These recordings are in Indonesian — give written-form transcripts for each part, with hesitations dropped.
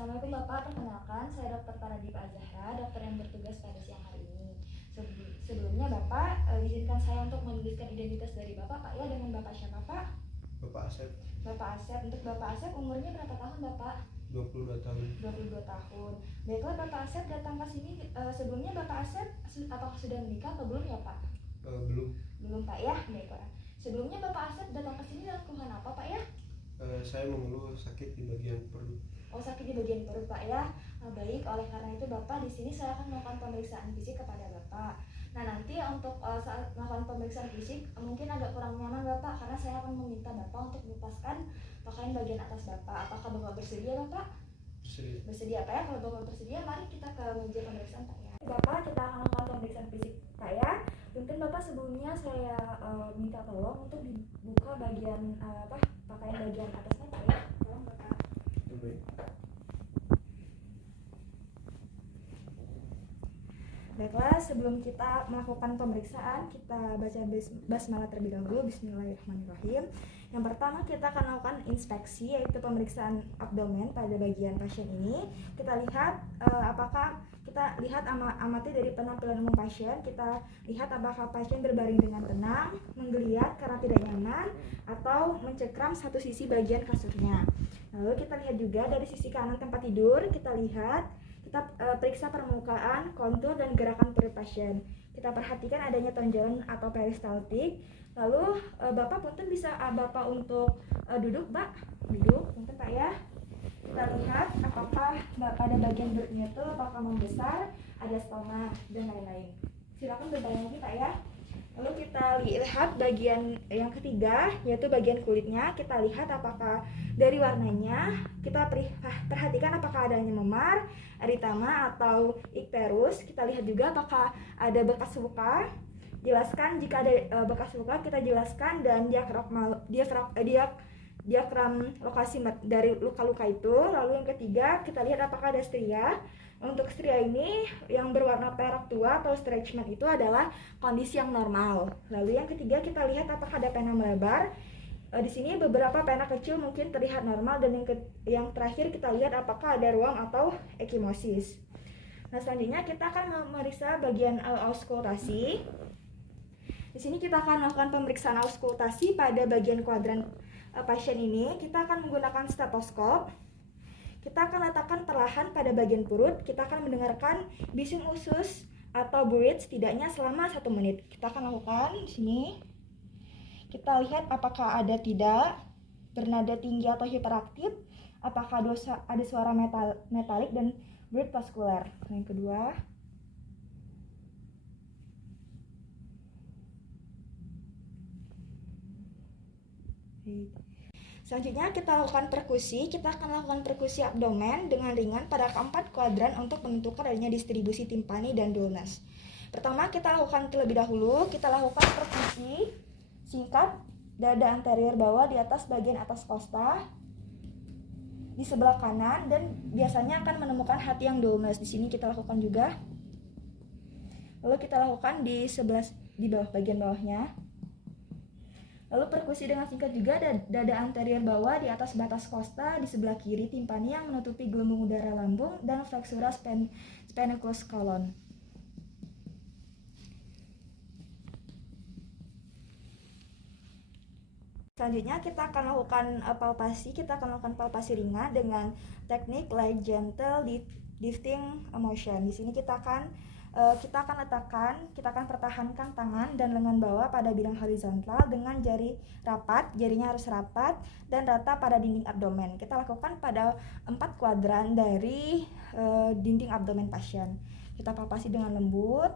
Assalamualaikum Bapak, perkenalkan saya Dr. Paradip Azahra, dokter yang bertugas pada siang hari ini. Sebelumnya Bapak, izinkan saya untuk menuliskan identitas dari Bapak, Pak ya, dengan Bapak siapa Pak? Bapak Asep. Bapak Asep, untuk Bapak Asep umurnya berapa tahun Bapak? 22 tahun. 22 tahun. Baiklah Bapak Asep datang ke sini, sebelumnya Bapak Asep apakah sudah menikah atau belum ya Pak? Belum. Belum Pak ya, baiklah. Sebelumnya Bapak Asep datang ke sini dalam keluhan apa Pak ya? Saya mengeluh sakit di bagian perut. Oh, sakit di bagian perut Pak ya. Baik, oleh karena itu Bapak di sini saya akan melakukan pemeriksaan fisik kepada Bapak. Nah, nanti untuk saat melakukan pemeriksaan fisik mungkin agak kurang nyaman Bapak karena saya akan meminta Bapak untuk melepaskan pakaian bagian atas Bapak. Apakah Bapak bersedia Bapak? Bersedia. Bersedia Pak ya. Kalau Bapak bersedia, mari kita ke meja pemeriksaan Pak ya. Bapak, kita akan melakukan pemeriksaan fisik Pak ya. Mungkin Bapak sebelumnya saya minta tolong untuk dibuka bagian pakaian bagian atasnya Pak ya. Tolong Bapak. Baik. Baiklah, sebelum kita melakukan pemeriksaan, kita baca basmalah terlebih dahulu. Bismillahirrahmanirrahim. Yang pertama kita akan melakukan inspeksi, yaitu pemeriksaan abdomen pada bagian pasien ini. Kita lihat amati dari penampilan umum pasien. Kita lihat apakah pasien berbaring dengan tenang, menggeliat karena tidak nyaman, atau mencekram satu sisi bagian kasurnya. Lalu kita lihat juga dari sisi kanan tempat tidur, kita periksa permukaan, kontur, dan gerakan perut pasien. Kita perhatikan adanya tonjolan atau peristaltik. Lalu Bapak punten bisa Bapak untuk duduk Pak, duduk punten Pak ya. Kita lihat apakah pada bagian perutnya itu apakah membesar, ada stoma, dan lain-lain. Silakan bertanya lagi Pak ya. Lalu kita lihat bagian yang ketiga, yaitu bagian kulitnya. Kita lihat apakah dari warnanya, kita perhatikan apakah adanya memar, eritema, atau ikterus. Kita lihat juga apakah ada bekas luka. Jelaskan jika ada bekas luka, kita jelaskan, dan diagram lokasi dari luka-luka itu. Lalu yang ketiga, kita lihat apakah ada stria. Untuk stria ini yang berwarna perak tua atau stretchment itu adalah kondisi yang normal. Lalu yang ketiga, kita lihat apakah ada pena melebar. Di sini beberapa pena kecil mungkin terlihat normal, dan yang terakhir kita lihat apakah ada ruam atau ekimosis. Nah, selanjutnya kita akan memeriksa bagian auskultasi. Di sini kita akan melakukan pemeriksaan auskultasi pada bagian kuadran pasien ini. Kita akan menggunakan stetoskop. Kita akan letakkan perlahan pada bagian perut. Kita akan mendengarkan bising usus atau breath setidaknya selama 1 menit. Kita akan lakukan di sini. Kita lihat apakah ada tidak bernada tinggi atau hiperaktif, apakah ada suara metalik dan breath vaskular. Yang kedua, selanjutnya kita lakukan perkusi. Kita akan lakukan perkusi abdomen dengan ringan pada keempat kuadran untuk menentukan adanya distribusi timpani dan dulnus. Pertama, kita lakukan terlebih dahulu. Kita lakukan perkusi singkat dada anterior bawah di atas bagian atas kosta di sebelah kanan, dan biasanya akan menemukan hati yang dulnus. Di sini kita lakukan juga. Lalu kita lakukan di bawah bagian bawahnya. Lalu perkusi dengan singkat juga dada anterior bawah di atas batas kosta di sebelah kiri timpani yang menutupi gelembung udara lambung dan flexura spinaculus colon. Selanjutnya kita akan melakukan palpasi. Kita akan melakukan palpasi ringan dengan teknik light gentle lifting motion. Di sini kita akan pertahankan tangan dan lengan bawah pada bidang horizontal dengan jarinya harus rapat dan rata pada dinding abdomen. Kita lakukan pada 4 kuadran dari dinding abdomen pasien. Kita palpasi dengan lembut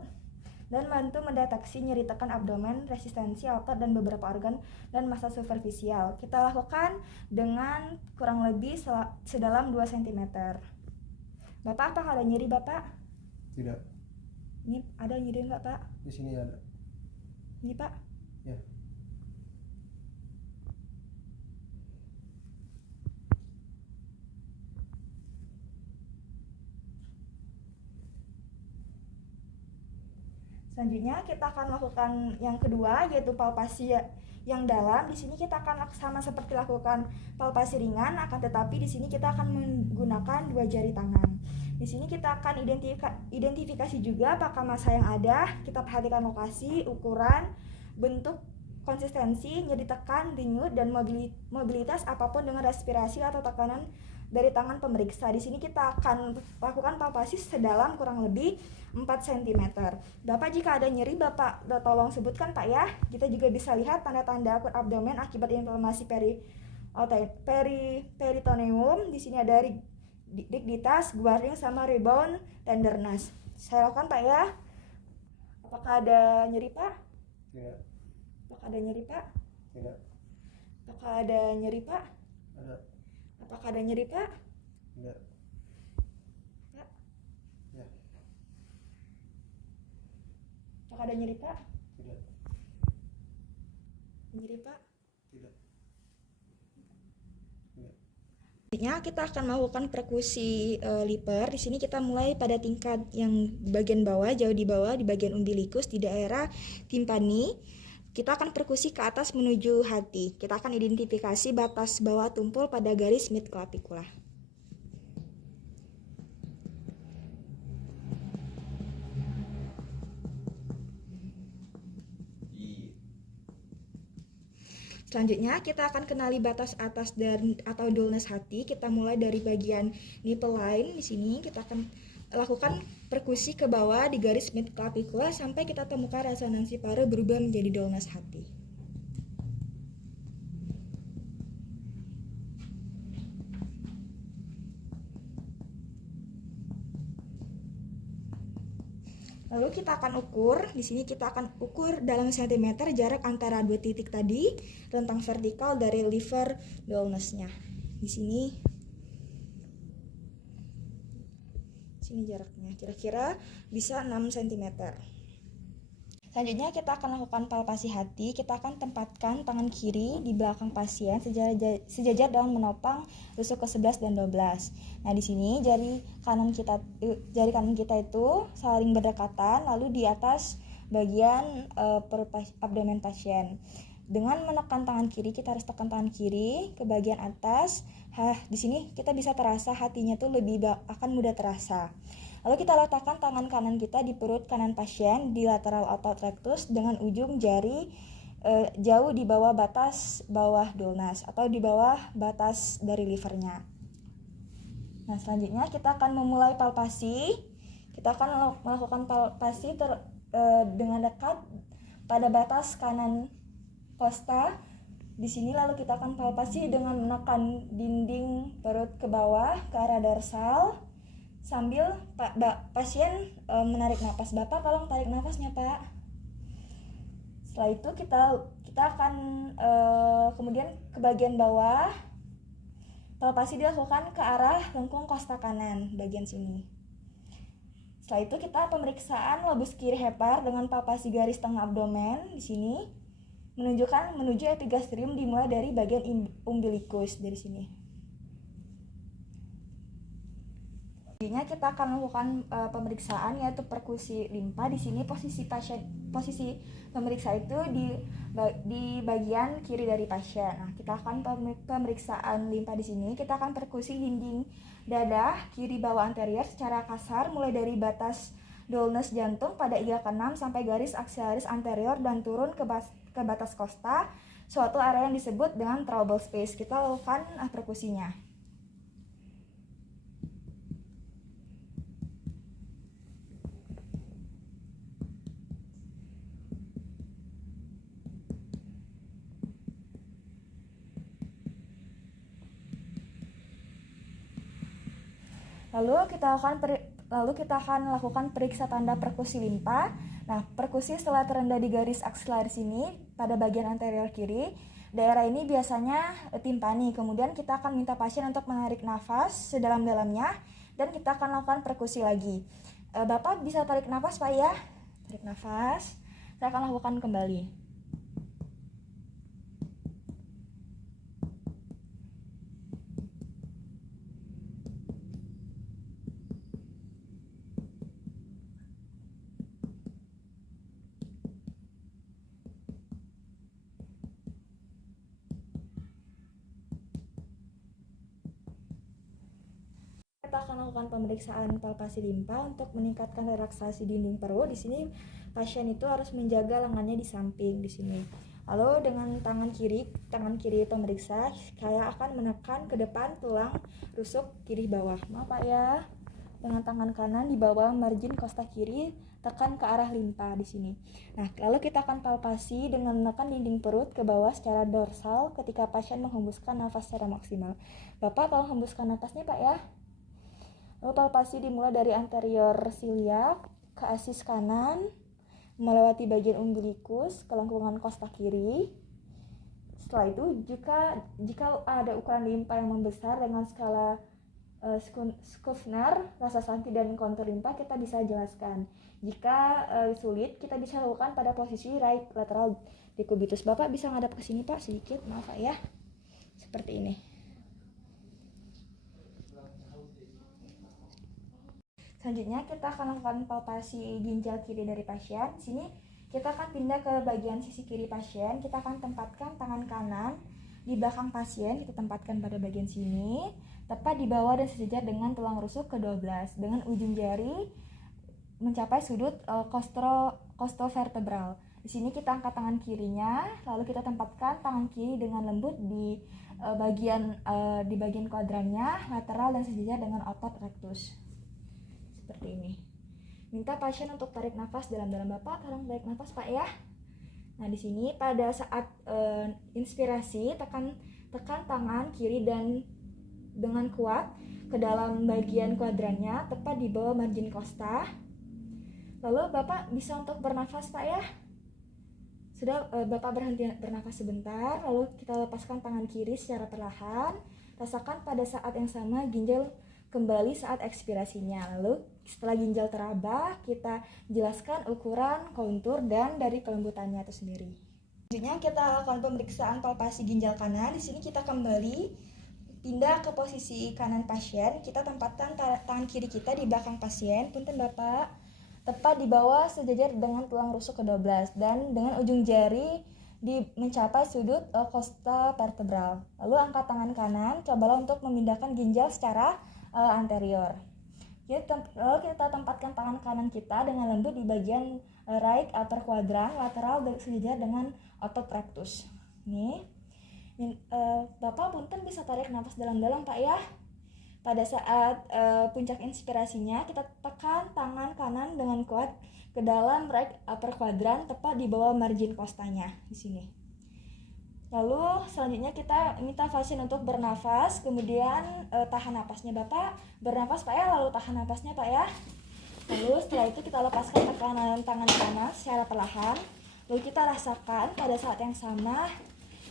dan bantu mendeteksi nyeri tekan abdomen, resistensi otot, dan beberapa organ dan massa superficial. Kita lakukan dengan kurang lebih sedalam 2 cm. Bapak, apakah ada nyeri Bapak? Tidak. Ini ada nyeri enggak Pak? Di sini ada. Ini Pak? Ya. Selanjutnya kita akan lakukan yang kedua, yaitu palpasi yang dalam. Di sini kita akan sama seperti lakukan palpasi ringan, akan tetapi di sini kita akan menggunakan 2 jari tangan. Di sini kita akan identifikasi juga apakah massa yang ada. Kita perhatikan lokasi, ukuran, bentuk, konsistensi, nyeri tekan, denyut, dan mobilitas apapun dengan respirasi atau tekanan dari tangan pemeriksa. Di sini kita akan lakukan palpasi sedalam kurang lebih 4 cm. Bapak jika ada nyeri, Bapak tolong sebutkan Pak ya. Kita juga bisa lihat tanda-tanda akut abdomen akibat inflamasi peritoneum. Di sini ada rigidity, guarding, sama rebound tenderness. Saya lakukan Pak ya. Apakah ada nyeri Pak? Tidak. Apakah ada nyeri Pak? Tidak. Apakah ada nyeri Pak? Ada. Apakah ada nyeri Pak? Tidak. Pak? Ya. Apakah ada nyeri Pak? Tidak. Nyeri Pak? Tidak. Tidak. Selanjutnya kita akan melakukan perkusi liver. Di sini kita mulai pada tingkat yang bagian bawah, jauh di bawah, di bagian umbilikus, di daerah timpani. Kita akan perkusi ke atas menuju hati. Kita akan identifikasi batas bawah tumpul pada garis mid clavicula. Selanjutnya kita akan kenali batas atas dan atau dullness hati. Kita mulai dari bagian nipple line. Di sini kita akan lakukan perkusi ke bawah di garis mid clavicula sampai kita temukan resonansi paru berubah menjadi dullness hati. Lalu kita akan ukur. Di sini kita akan ukur dalam sentimeter jarak antara 2 titik tadi, rentang vertikal dari liver dullness-nya. Di sini jaraknya kira-kira bisa 6 cm. Selanjutnya kita akan lakukan palpasi hati. Kita akan tempatkan tangan kiri di belakang pasien sejajar dalam menopang tusuk ke-11 dan 12. Nah, di sini jari kanan kita itu saling berdekatan, lalu di atas bagian perut abdomen pasien. Dengan menekan tangan kiri, kita harus tekan tangan kiri ke bagian atas. Di sini kita bisa terasa hatinya tuh akan mudah terasa. Lalu kita letakkan tangan kanan kita di perut kanan pasien di lateral otot rectus dengan ujung jari jauh di bawah batas bawah dullness atau di bawah batas dari livernya. Nah, selanjutnya kita akan memulai palpasi. Kita akan melakukan palpasi dengan dekat pada batas kanan kosta. Di sini lalu kita akan palpasi dengan menekan dinding perut ke bawah ke arah dorsal sambil pasien menarik napas. Bapak tolong tarik nafasnya, Pak. Setelah itu kita akan kemudian ke bagian bawah. Palpasi dilakukan ke arah lengkung kosta kanan, bagian sini. Setelah itu kita pemeriksaan lobus kiri hepar dengan palpasi garis tengah abdomen di sini. Menuju epigastrium dimulai dari bagian umbilikus dari sini. Selanjutnya kita akan melakukan pemeriksaan yaitu perkusi limpa. Di sini posisi pemeriksa itu di bagian kiri dari pasien. Nah, kita akan pemeriksaan limpa di sini. Kita akan perkusi dinding dada kiri bawah anterior secara kasar mulai dari batas dullness jantung pada iga ke-6 sampai garis aksialis anterior dan turun ke batas kosta, suatu area yang disebut dengan trouble space. Kita lakukan perkusinya. Lalu kita akan lakukan periksa tanda perkusi limpa. Nah, perkusi setelah terendah di garis aksilaris ini pada bagian anterior kiri. Daerah ini biasanya timpani. Kemudian kita akan minta pasien untuk menarik nafas sedalam-dalamnya dan kita akan lakukan perkusi lagi. Bapak bisa tarik nafas, Pak ya? Tarik nafas. Saya akan lakukan kembali. kita akan lakukan pemeriksaan palpasi limpa untuk meningkatkan relaksasi dinding perut. Di sini pasien itu harus menjaga lengannya di samping di sini. Lalu dengan tangan kiri pemeriksa, saya akan menekan ke depan tulang rusuk kiri bawah. Maaf Pak ya. Dengan tangan kanan di bawah margin kosta kiri, tekan ke arah limpa di sini. Nah, lalu kita akan palpasi dengan menekan dinding perut ke bawah secara dorsal ketika pasien menghembuskan nafas secara maksimal. Bapak tolong hembuskan nafasnya Pak ya. Lalu palpasi dimulai dari anterior cilia ke asis kanan, melewati bagian umbilikus ke lengkungan kosta kiri. Setelah itu, jika ada ukuran limpa yang membesar dengan skala Skufner, rasa sakit dan kontur limpa kita bisa jelaskan. Jika sulit, kita bisa lakukan pada posisi right lateral decubitus. Bapak bisa ngadap ke sini Pak sedikit, maaf Pak ya. Seperti ini. Selanjutnya kita akan lakukan palpasi ginjal kiri dari pasien. Di sini kita akan pindah ke bagian sisi kiri pasien. Kita akan tempatkan tangan kanan di belakang pasien, kita tempatkan pada bagian sini, tepat di bawah dan sejajar dengan tulang rusuk ke-12 dengan ujung jari mencapai sudut costovertebral. Di sini kita angkat tangan kirinya, lalu kita tempatkan tangan kiri dengan lembut di bagian kuadrannya, lateral dan sejajar dengan otot rectus. Seperti ini. Minta pasien untuk tarik nafas dalam-dalam. Bapak, tolong tarik nafas Pak ya. Nah, di sini pada saat inspirasi tekan tangan kiri dan dengan kuat ke dalam bagian kuadrannya tepat di bawah margin costa. Lalu Bapak bisa untuk bernafas Pak ya. Sudah Bapak berhenti bernafas sebentar, lalu kita lepaskan tangan kiri secara perlahan. Rasakan pada saat yang sama ginjal kembali saat ekspirasinya. Lalu setelah ginjal teraba, kita jelaskan ukuran, kontur, dan dari kelembutannya itu sendiri. Selanjutnya kita lakukan pemeriksaan palpasi ginjal kanan. Di sini kita kembali pindah ke posisi kanan pasien. Kita tempatkan tangan kiri kita di belakang pasien. Punten Bapak, tepat di bawah sejajar dengan tulang rusuk ke-12 dan dengan ujung jari mencapai sudut costa vertebral. Lalu angkat tangan kanan, cobalah untuk memindahkan ginjal secara anterior. Lalu kita tempatkan tangan kanan kita dengan lembut di bagian right upper quadrant lateral sejajar dengan otot rectus. Nih, Bapak punten bisa tarik nafas dalam-dalam Pak ya. Pada saat puncak inspirasinya, kita tekan tangan kanan dengan kuat ke dalam right upper quadrant tepat di bawah margin costanya di sini. Lalu selanjutnya kita minta pasien untuk bernafas, kemudian tahan napasnya Bapak, bernafas Pak ya, lalu tahan napasnya Pak ya. Lalu setelah itu kita lepaskan tekanan tangan kanan secara perlahan. Lalu kita rasakan pada saat yang sama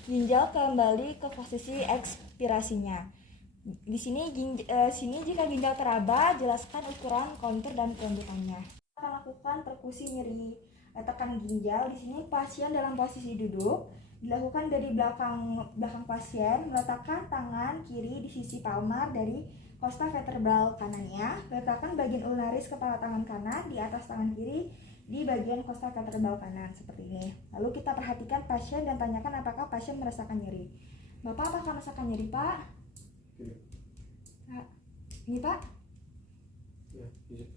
ginjal kembali ke posisi ekspirasinya. Di sini jika ginjal teraba, jelaskan ukuran, kontur dan kelembutannya. Kita akan lakukan perkusi nyeri tekan ginjal. Di sini pasien dalam posisi duduk. Dilakukan dari belakang pasien, meletakkan tangan kiri di sisi palmar dari costa vertebral kanannya, letakkan bagian ulnaris kepala tangan kanan di atas tangan kiri di bagian costa vertebral kanan seperti ini. Lalu kita perhatikan pasien dan tanyakan apakah pasien merasakan nyeri. Bapak apakah merasakan nyeri Pak? Tidak. Nah, ini Pak? Ya, tidak.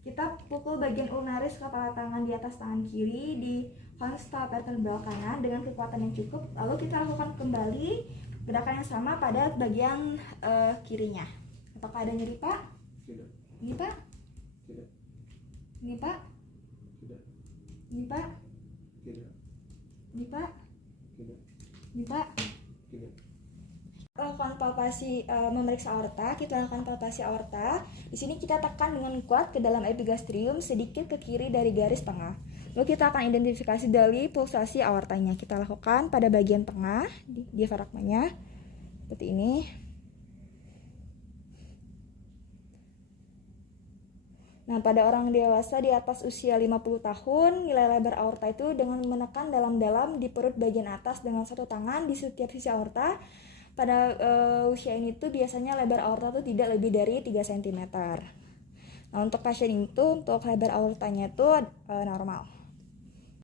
Kita pukul bagian ulnaris kepala tangan di atas tangan kiri di costa vertebral kanan dengan kekuatan yang cukup. Lalu kita lakukan kembali gerakan yang sama pada bagian kirinya. Apakah ada nyeri Pak? Tidak. Ini Pak? Tidak. Ini Pak? Tidak. Ini Pak? Tidak. Ini Pak? Tidak. Ini Pak? Tidak. Lakukan palpasi memeriksa aorta. Kita lakukan palpasi aorta. Di sini kita tekan dengan kuat ke dalam epigastrium sedikit ke kiri dari garis tengah. Lalu kita akan identifikasi dari pulsasi aortanya. Kita lakukan pada bagian tengah di diafragmanya seperti ini. Nah, pada orang dewasa di atas usia 50 tahun, nilai lebar aorta itu dengan menekan dalam-dalam di perut bagian atas dengan satu tangan di setiap sisi aorta. Pada usia ini tuh biasanya lebar aorta tuh tidak lebih dari 3 cm. Nah, untuk pasien itu untuk lebar aortanya itu normal.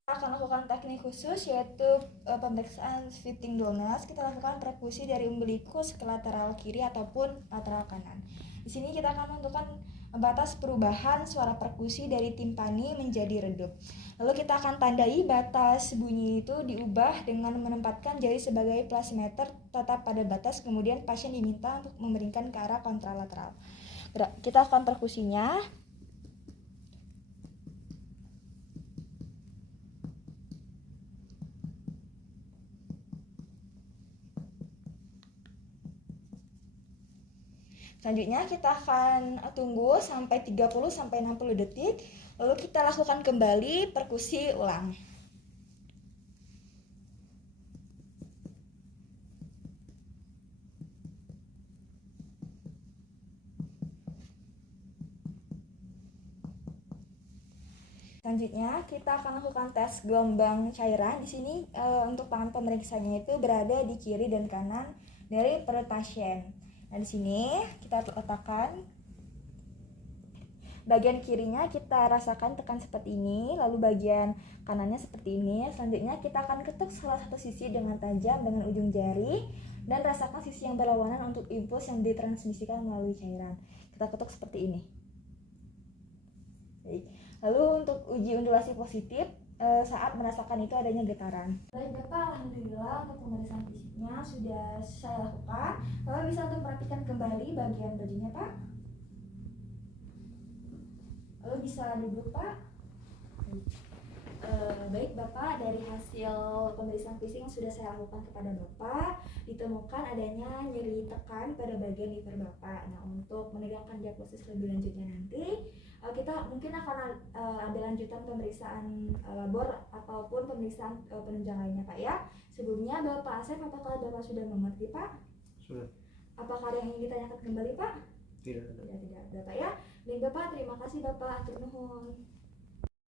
Kita akan lakukan teknik khusus yaitu pemeriksaan fitting dullness. Kita lakukan perkusi dari umbilikus ke lateral kiri ataupun lateral kanan. Di sini kita akan menentukan batas perubahan suara perkusi dari timpani menjadi redup. Lalu kita akan tandai batas bunyi itu diubah dengan menempatkan jari sebagai pulsimeter tetap pada batas, kemudian pasien diminta untuk memeringkan ke arah kontralateral. Kita akan perkusinya. Selanjutnya kita akan tunggu sampai 30 sampai 60 detik, lalu kita lakukan kembali perkusi ulang. Selanjutnya kita akan lakukan tes gelombang cairan. Di sini untuk tangan pemeriksanya itu berada di kiri dan kanan dari perut pasien. Nah, di sini kita letakkan bagian kirinya, kita rasakan tekan seperti ini, lalu bagian kanannya seperti ini. Selanjutnya kita akan ketuk salah satu sisi dengan tajam dengan ujung jari dan rasakan sisi yang berlawanan untuk impuls yang ditransmisikan melalui cairan. Kita ketuk seperti ini. Baik. Lalu untuk uji undulasi positif saat merasakan itu adanya getaran. Baik Bapak, alhamdulillah untuk pemeriksaan fisiknya sudah saya lakukan. Bapak bisa untuk perhatikan kembali bagian bajunya Pak. Lalu bisa duduk Pak. Baik Bapak, dari hasil pemeriksaan fisik yang sudah saya lakukan kepada Bapak, ditemukan adanya nyeri tekan pada bagian liver Bapak. Nah, untuk menegakkan diagnosis lebih lanjutnya nanti, kita mungkin akan ada lanjutan pemeriksaan labor ataupun pemeriksaan penunjang lainnya Pak ya. Sebelumnya Bapak Asep, apakah Bapak sudah mengerti Pak? Sudah. Apakah ada yang ingin ditanyakan kembali Pak? Tidak ada. Tidak ada Pak ya. Baik Bapak, terima kasih Bapak. Atur nuhun.